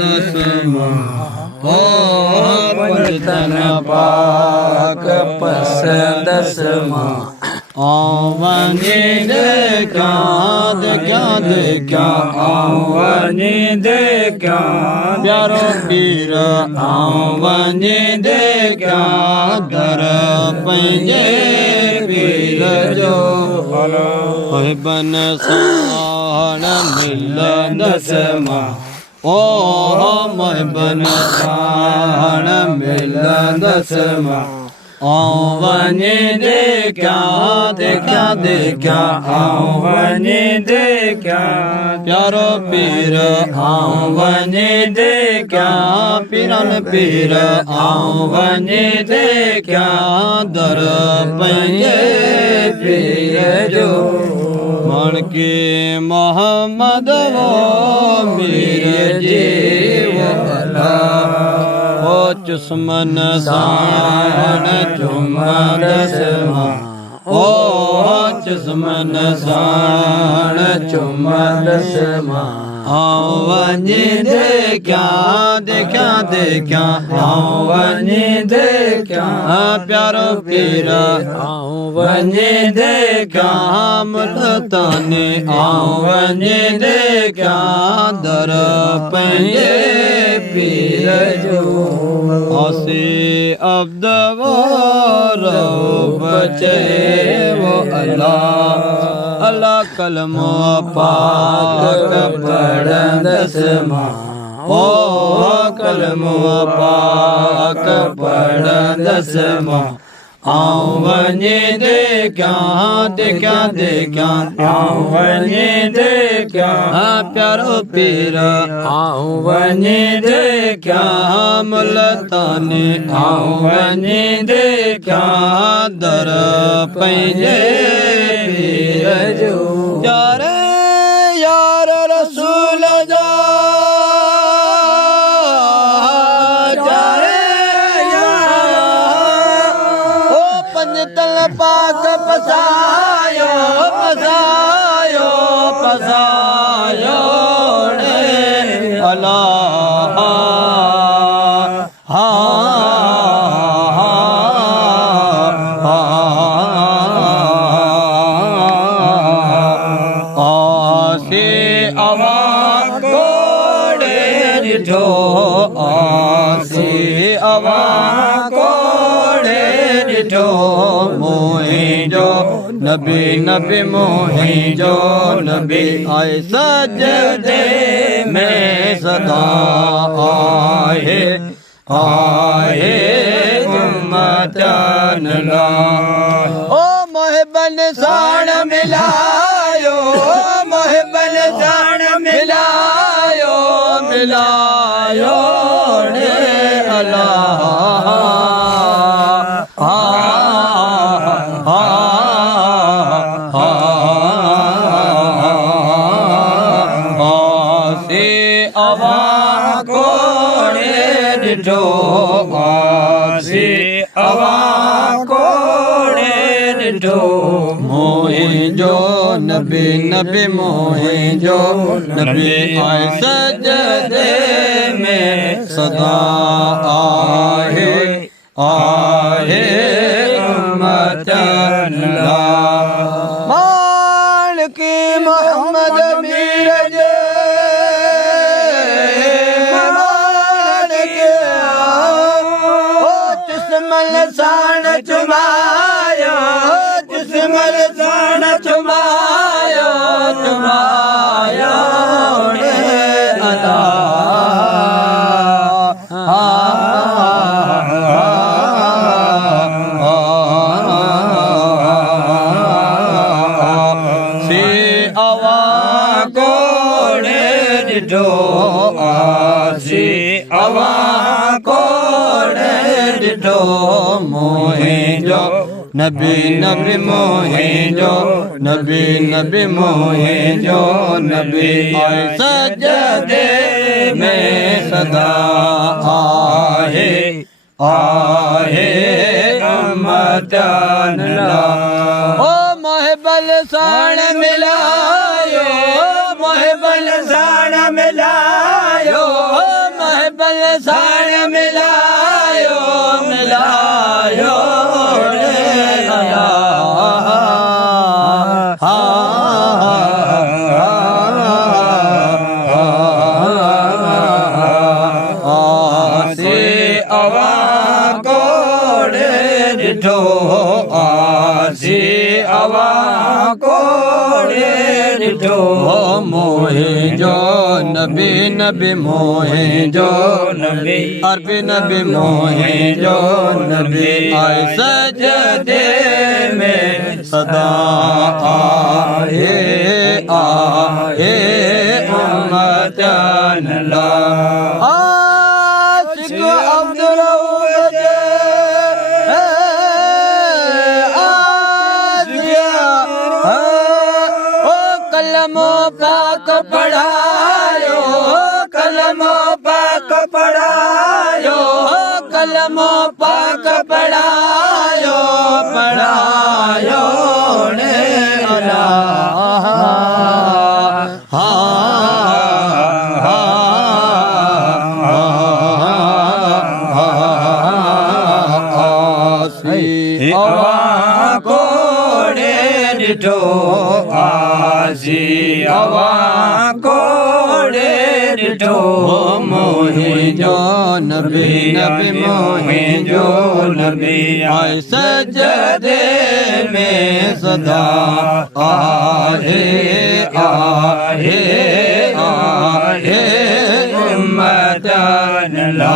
दसमा ओ पंचतन पाक पस दसमा आवानी देखा आवानी देखा प्यारो पीर आवानी देखा दर पंजे पीर जो बन साण मिल दसमा ओ बन साण मिल दसमा आवानी देखा आवानी देखा प्यारो पीर आवानी देखा पीरन पीर आवानी देखा दर पंजे पीर जो मन के मोहम्मद वो मीर जीव अल्लाह ओ चुस्मन साण चुमा दसमा ओ चुस्मन साण चुमा दसमा आवानी देखा आवानी देखा प्यारो पीर आवानी देखा मुल्तानी आवानी देखा दर पंजे पीर जो आसे अब्द वो रो बचे वो अल्लाह अल्लाह कलमो पाक पढ़ दसमा ओ कलमो पाक पढ़ दसमा आवानी देखा आवानी देखा प्यारो पीर आवानी देखा मुल्तानी आवानी देखा दर पंजे पीर जो यार रसूल जा पंजतन पाक पसायो रे अल्लाह आसे अवा कोड़े निठो आसे अवा कोड़े निठो मोहे जो नबी मोहे जो नबी आए सजदे में सदा आए उम्मतन ला ओ मोहबन साण मिलायो मोहबन साण मिलायो रे अल्लाह आसे अवा कोड़े निठो आसे अवा कोड़े निठो मोहे जो नबी मोहे जो नबी आए सजदे में सदा आए उम्मतन ला मान की मोहम्मद मीर जे मान के ओ जिस्मल साण चुमायो जिस्मल साण चुमायो रे अल्लाह आसे अवा कोड़े डिठो मोहे जो नबी मोहे जो नबी मोहे जो नबी सजदे में सदा आए उम्मतन ला ओ मोहबल साण मिलायो मोहबल साण मिलायो बल साण मिलायो मिलायो रे अला आसे अवा कोड़े ॾिठो आसे अवा कोड़े ॾिठो मोहे जो नबी नबी मोहे जो नबी अरबी नबी मोहे जो नबी आए सजदे में सदा आहे आहे उम्मतन ला आशिक अब्दुल रऊफ कलमो पाक पढ़ायो कलमो पाक पढ़ायो कलमो पाक पढ़ायो पढ़ायो ने अला ॾिठो आसी अवा कोड़े ॾिठो मोहे जो नबी नबी मोहे जो नबी आए सजदे में सदा आहे आहे आहे उम्मतन ला